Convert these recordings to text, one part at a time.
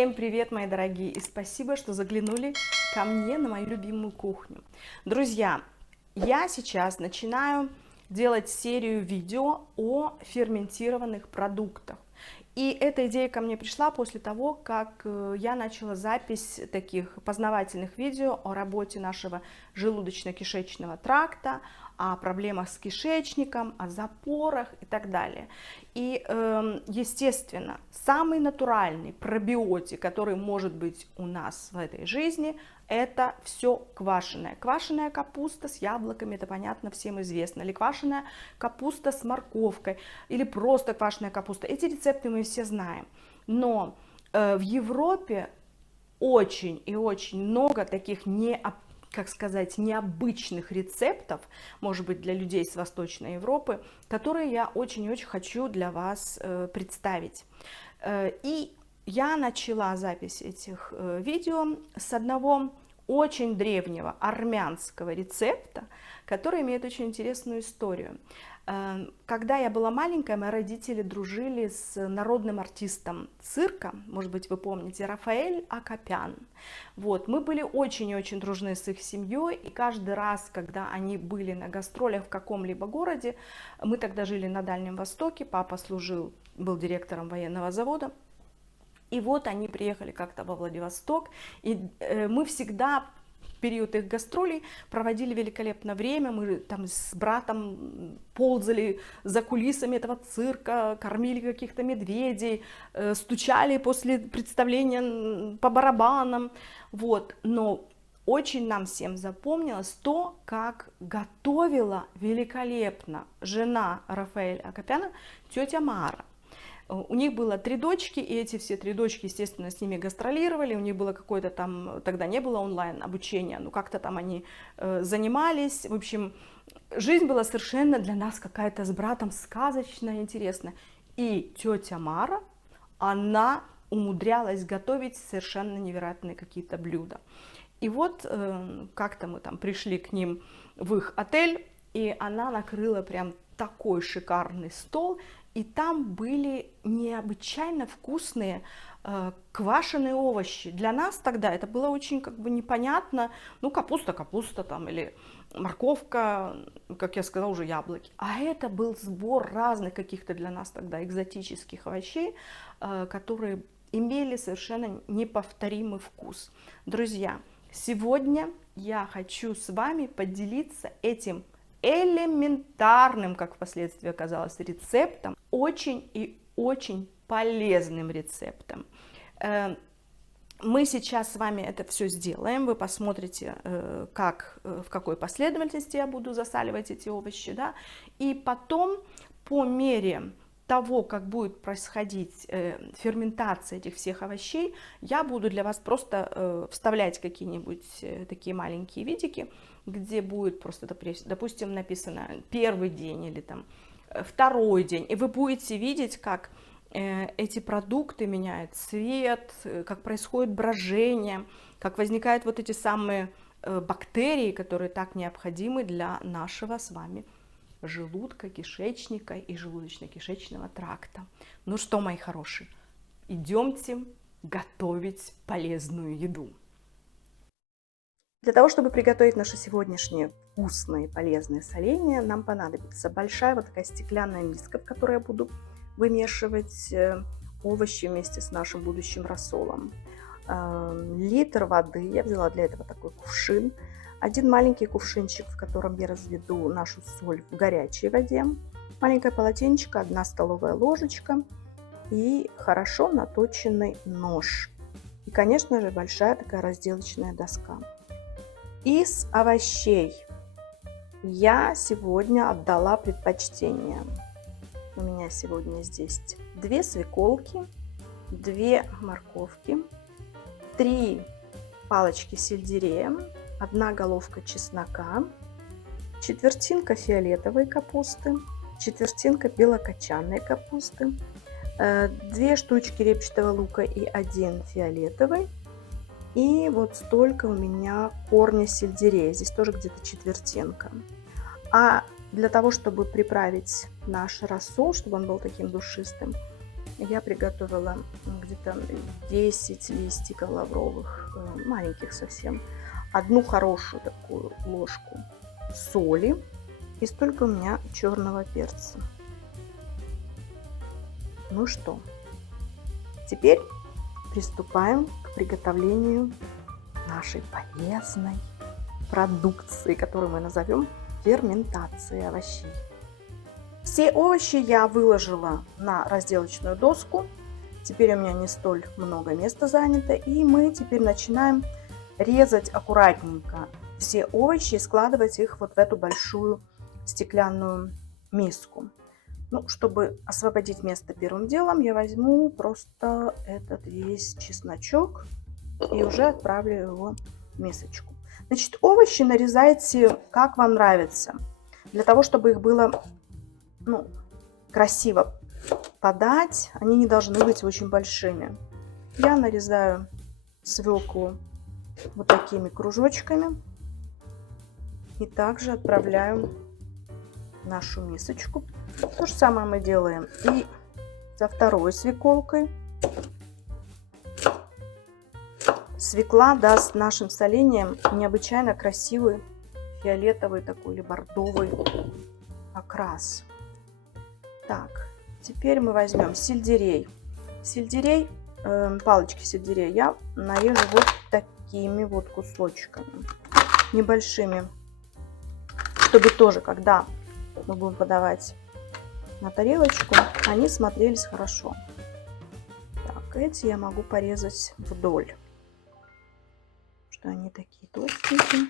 Всем привет, мои дорогие, и спасибо, что заглянули ко мне на мою любимую кухню. Друзья, я сейчас начинаю делать серию видео о ферментированных продуктах. И эта идея ко мне пришла после того, как я начала запись таких познавательных видео о работе нашего желудочно-кишечного тракта, о проблемах с кишечником, о запорах и так далее. И, естественно, самый натуральный пробиотик, который может быть у нас в этой жизни, это все квашеное. Квашеная капуста с яблоками, это понятно, всем известно. Или квашеная капуста с морковкой, или просто квашеная капуста. Эти рецепты мы все знаем. Но в Европе очень и очень много таких необычных рецептов, может быть, для людей с Восточной Европы, которые я очень и очень хочу для вас представить. И я начала запись этих видео с одного очень древнего армянского рецепта, который имеет очень интересную историю. Когда я была маленькая, мои родители дружили с народным артистом цирка, может быть, вы помните, Рафаэль Акопян. Вот, мы были очень и очень дружны с их семьей, и каждый раз, когда они были на гастролях в каком-либо городе, мы тогда жили на Дальнем Востоке, папа был директором военного завода, и вот они приехали как-то во Владивосток, и мы всегда в период их гастролей проводили великолепное время. Мы там с братом ползали за кулисами этого цирка, кормили каких-то медведей, стучали после представления по барабанам. Вот. Но очень нам всем запомнилось то, как готовила великолепно жена Рафаэля Акопяна, тетя Мара. У них было 3 дочки, и эти все 3 дочки, естественно, с ними гастролировали. У них было какое-то там, тогда не было онлайн обучения, но как-то там они занимались. В общем, жизнь была совершенно для нас какая-то с братом сказочная, интересная. И тетя Мара, она умудрялась готовить совершенно невероятные какие-то блюда. И вот как-то мы там пришли к ним в их отель, и она накрыла прям такой шикарный стол. И там были необычайно вкусные квашеные овощи. Для нас тогда это было очень как бы непонятно. Ну, капуста там, или морковка, как я сказала, уже яблоки. А это был сбор разных каких-то для нас тогда экзотических овощей, которые имели совершенно неповторимый вкус. Друзья, сегодня я хочу с вами поделиться этим элементарным, как впоследствии оказалось, рецептом, очень и очень полезным рецептом. Мы сейчас с вами это все сделаем, вы посмотрите, в какой последовательности я буду засаливать эти овощи, да? И потом по мере того, как будет происходить ферментация этих всех овощей, я буду для вас просто вставлять какие-нибудь такие маленькие видики, где будет просто, допустим, написано 1-й день или там 2-й день, и вы будете видеть, как эти продукты меняют цвет, как происходит брожение, как возникают вот эти самые бактерии, которые так необходимы для нашего с вами желудка, кишечника и желудочно-кишечного тракта. Ну что, мои хорошие, идемте готовить полезную еду. Для того, чтобы приготовить наши сегодняшние вкусные полезные соленья, нам понадобится большая вот такая стеклянная миска, в которой я буду вымешивать овощи вместе с нашим будущим рассолом. Литр воды, я взяла для этого такой кувшин. 1 маленький кувшинчик, в котором я разведу нашу соль в горячей воде. Маленькое полотенчико, 1 столовая ложечка и хорошо наточенный нож. И, конечно же, большая такая разделочная доска. Из овощей я сегодня отдала предпочтение. У меня сегодня здесь 2 свеколки, 2 морковки, 3 палочки сельдерея, 1 головка чеснока, 1/4 фиолетовой капусты, 1/4 белокочанной капусты, 2 штучки репчатого лука и 1 фиолетовый. И вот столько у меня корня сельдерея, здесь тоже где-то 1/4. А для того, чтобы приправить наш рассол, чтобы он был таким душистым, я приготовила где-то 10 листиков лавровых, маленьких совсем, одну хорошую такую ложку соли и столько у меня черного перца. Ну что, теперь приступаем к приготовлению нашей полезной продукции, которую мы назовем ферментацией овощей. Все овощи я выложила на разделочную доску. Теперь у меня не столь много места занято. И мы теперь начинаем резать аккуратненько все овощи и складывать их вот в эту большую стеклянную миску. Ну, чтобы освободить место первым делом, я возьму просто этот весь чесночок и уже отправлю его в мисочку. Значит, овощи нарезайте как вам нравится. Для того, чтобы их было красиво подать, они не должны быть очень большими. Я нарезаю свеклу вот такими кружочками и также отправляю в нашу мисочку. То же самое мы делаем и со второй свеколкой. Свекла даст нашим соленьям необычайно красивый фиолетовый такой или бордовый окрас. Так, теперь мы возьмем сельдерей. Палочки сельдерея я нарежу вот такими вот кусочками, небольшими, чтобы тоже, когда мы будем подавать на тарелочку, они смотрелись хорошо. Так, эти я могу порезать вдоль, что они такие толстенькие.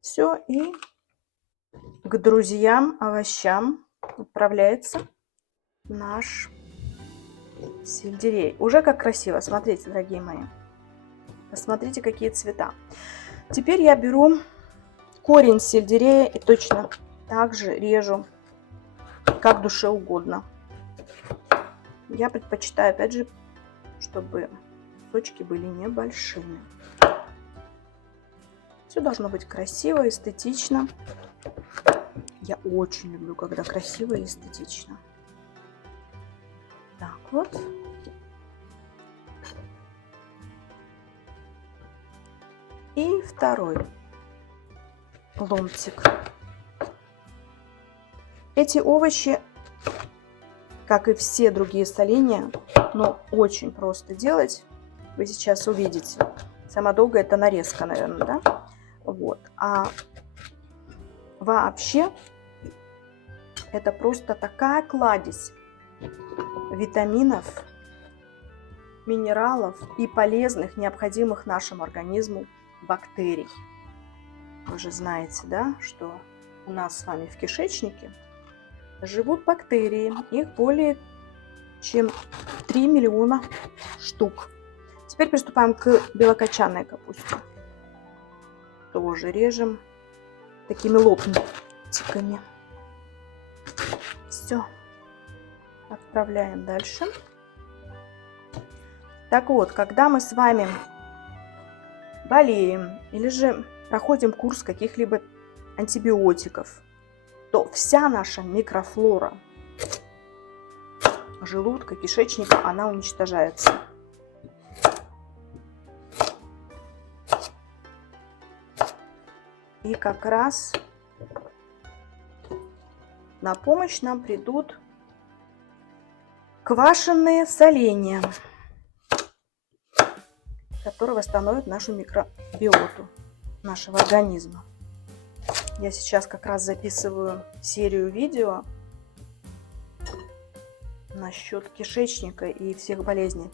Все, и к друзьям овощам отправляется наш сельдерей. Уже как красиво, смотрите, дорогие мои. Посмотрите, какие цвета. Теперь я беру корень сельдерея и точно так же режу, как душе угодно. Я предпочитаю, опять же, чтобы кусочки были небольшими. Все должно быть красиво, эстетично. Я очень люблю, когда красиво и эстетично. Так вот. И второй ломтик. Эти овощи, как и все другие соленья, но очень просто делать. Вы сейчас увидите. Самое долгое это нарезка, наверное, да? Вот. А вообще это просто такая кладезь витаминов, минералов и полезных, необходимых нашему организму бактерий. Вы же знаете, да, что у нас с вами в кишечнике живут бактерии. Их более чем 3 миллиона штук. Теперь приступаем к белокочанной капусте. Тоже режем такими ломтиками. Все. Отправляем дальше. Так вот, когда мы с вами болеем или же проходим курс каких-либо антибиотиков, то вся наша микрофлора желудка, кишечника, она уничтожается. И как раз на помощь нам придут квашеные соленья, которые восстановят нашу микробиоту нашего организма. Я сейчас как раз записываю серию видео насчет кишечника и всех болезней,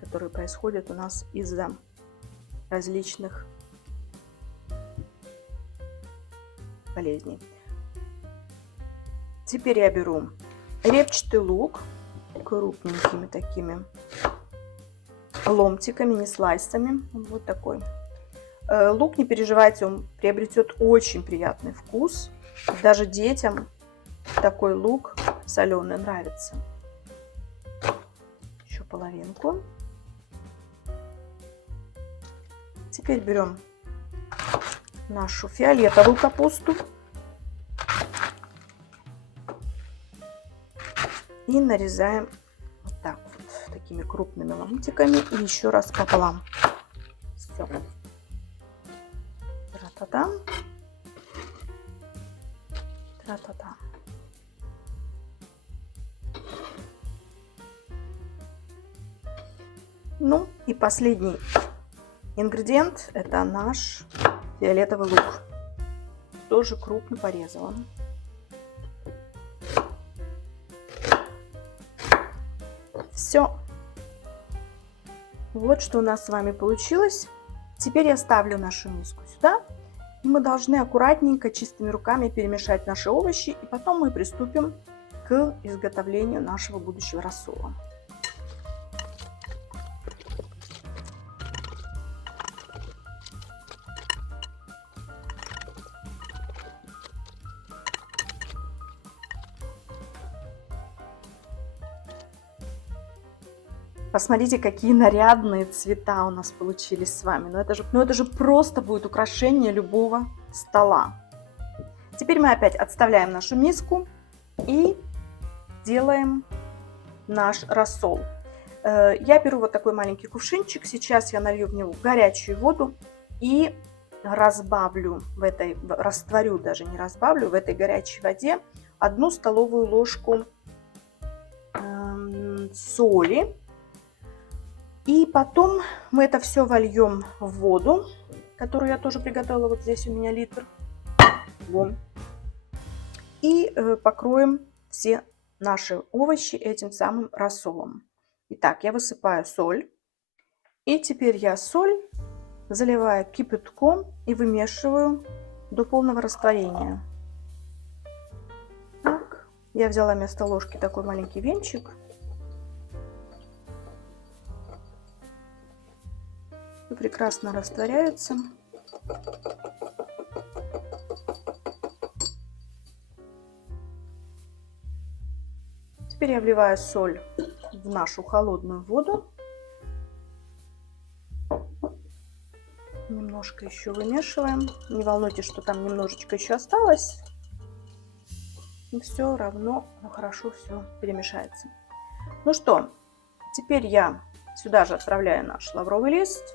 которые происходят у нас из-за различных болезней. Теперь я беру репчатый лук крупненькими такими ломтиками, не слайсами. Вот такой. Лук, не переживайте, он приобретет очень приятный вкус. Даже детям такой лук соленый нравится. Еще половинку. Теперь берем нашу фиолетовую капусту и нарезаем вот так вот. такими крупными ломтиками и еще раз пополам. Все. Тра-та-та. Тра-та-та. Ну и последний ингредиент — это наш фиолетовый лук. Тоже крупно порезан. Все. Вот что у нас с вами получилось. Теперь я ставлю нашу миску сюда. И мы должны аккуратненько, чистыми руками перемешать наши овощи. И потом мы приступим к изготовлению нашего будущего рассола. Посмотрите, какие нарядные цвета у нас получились с вами. Но это же просто будет украшение любого стола. Теперь мы опять отставляем нашу миску и делаем наш рассол. Я беру вот такой маленький кувшинчик. Сейчас я налью в него горячую воду и разбавлю растворю, даже не разбавлю, в этой горячей воде 1 столовую ложку соли. И потом мы это все вольем в воду, которую я тоже приготовила. Вот здесь у меня литр. Вон. И покроем все наши овощи этим самым рассолом. Итак, я высыпаю соль. И теперь я соль заливаю кипятком и вымешиваю до полного растворения. Так, я взяла вместо ложки такой маленький венчик. Прекрасно растворяется. Теперь я вливаю соль в нашу холодную воду. Немножко еще вымешиваем. Не волнуйтесь, что там немножечко еще осталось. И все равно хорошо все перемешается. Ну что, теперь я сюда же отправляю наш лавровый лист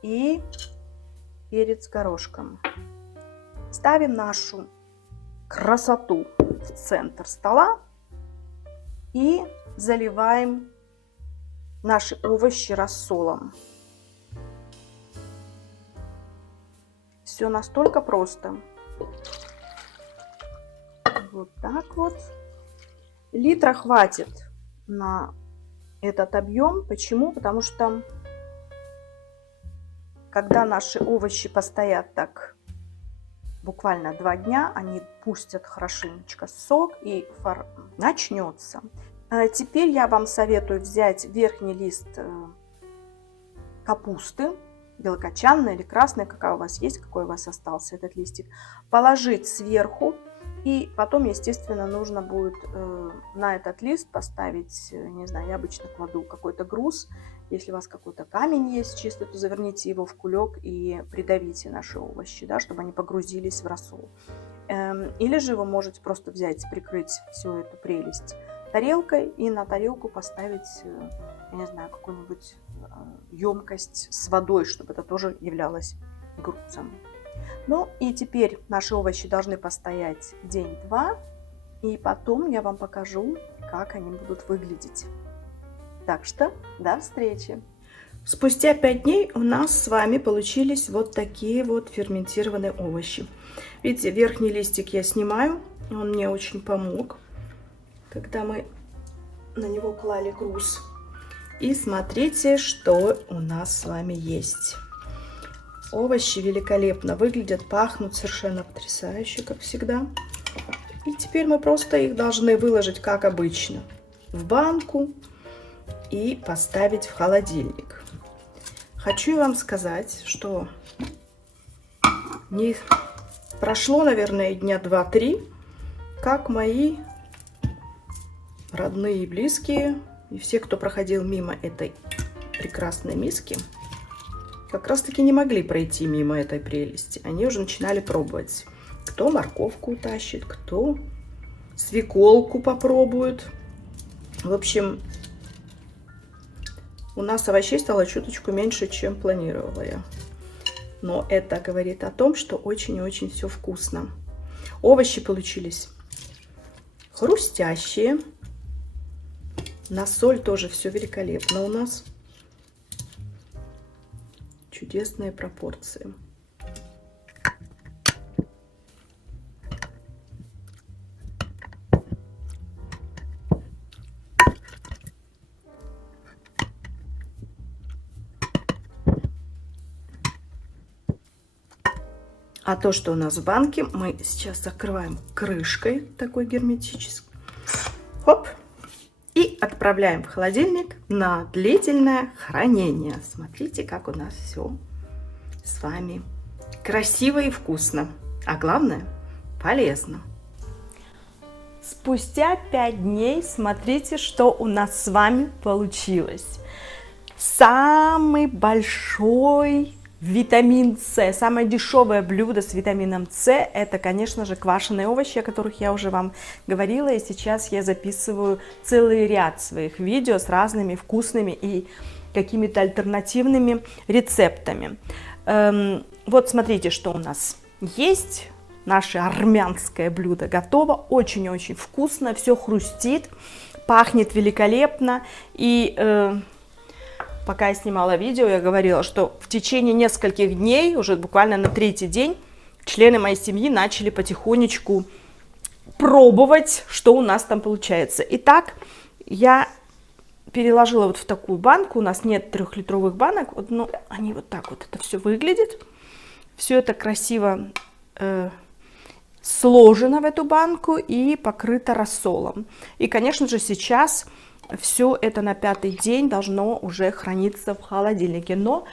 и перец горошком. Ставим нашу красоту в центр стола и заливаем наши овощи рассолом. Все настолько просто. Вот так вот. Литра хватит на этот объем. Почему? Потому что когда наши овощи постоят так буквально 2 дня, они пустят хорошенечко сок и начнется. Теперь я вам советую взять верхний лист капусты, белокочанной или красной, какая у вас есть, какой у вас остался этот листик, положить сверху. И потом, естественно, нужно будет на этот лист поставить, не знаю, я обычно кладу какой-то груз. Если у вас какой-то камень есть чистый, то заверните его в кулек и придавите наши овощи, да, чтобы они погрузились в рассол. Или же вы можете просто взять, прикрыть всю эту прелесть тарелкой и на тарелку поставить, я не знаю, какую-нибудь емкость с водой, чтобы это тоже являлось грузом. Ну и теперь наши овощи должны постоять день-два, и потом я вам покажу, как они будут выглядеть. Так что до встречи! Спустя 5 дней у нас с вами получились вот такие вот ферментированные овощи. Видите, верхний листик я снимаю, он мне очень помог, когда мы на него клали груз. И смотрите, что у нас с вами есть. Овощи великолепно выглядят, пахнут совершенно потрясающе, как всегда. И теперь мы просто их должны выложить, как обычно, в банку и поставить в холодильник. Хочу вам сказать, что не прошло, наверное, дня 2-3, как мои родные и близкие, и все, кто проходил мимо этой прекрасной миски, как раз таки не могли пройти мимо этой прелести. Они уже начинали пробовать. Кто морковку утащит, кто свеколку попробует. В общем, У нас овощей стало чуточку меньше, чем планировала я. Но это говорит о том, что очень-очень все вкусно. Овощи получились хрустящие. На соль тоже все великолепно у нас. Чудесные пропорции. А то, что у нас в банке, мы сейчас закрываем крышкой такой герметической. Хоп. И отправляем в холодильник на длительное хранение. Смотрите, как у нас все с вами красиво и вкусно. А главное, полезно. Спустя 5 дней смотрите, что у нас с вами получилось. Самый большой витамин С, самое дешевое блюдо с витамином С, это, конечно же, квашеные овощи, о которых я уже вам говорила, и сейчас я записываю целый ряд своих видео с разными вкусными и какими-то альтернативными рецептами. Вот смотрите, что у нас есть. Наше армянское блюдо готово, очень-очень вкусно, все хрустит, пахнет великолепно. И пока я снимала видео, я говорила, что в течение нескольких дней, уже буквально на 3-й день, члены моей семьи начали потихонечку пробовать, что у нас там получается. Итак, я переложила вот в такую банку, у нас нет 3-литровых банок, вот, но они вот так вот это все выглядит. Все это красиво сложено в эту банку и покрыто рассолом. И, конечно же, сейчас все это на 5-й день должно уже храниться в холодильнике. Но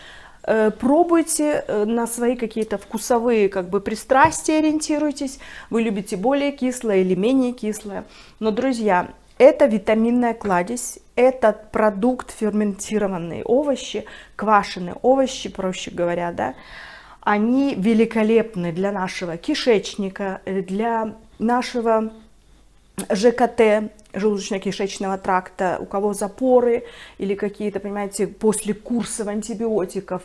пробуйте на свои какие-то вкусовые пристрастия, ориентируйтесь. Вы любите более кислое или менее кислое. Но, друзья, это витаминная кладезь, это продукт ферментированные овощи, квашеные овощи, проще говоря, да. Они великолепны для нашего кишечника, для нашего ЖКТ, желудочно-кишечного тракта, у кого запоры или какие-то, понимаете, после курсов антибиотиков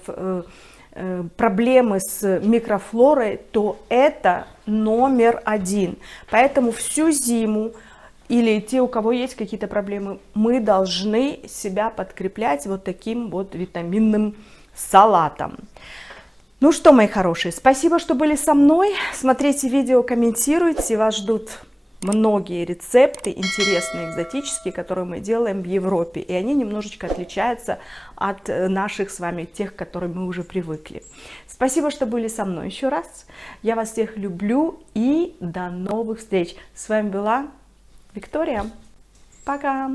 проблемы с микрофлорой, то это номер 1. Поэтому всю зиму или те, у кого есть какие-то проблемы, мы должны себя подкреплять вот таким вот витаминным салатом. Ну что, мои хорошие, спасибо, что были со мной. Смотрите видео, комментируйте. Вас ждут многие рецепты интересные, экзотические, которые мы делаем в Европе. И они немножечко отличаются от наших с вами, тех, к которым мы уже привыкли. Спасибо, что были со мной еще раз. Я вас всех люблю и до новых встреч. С вами была Виктория. Пока!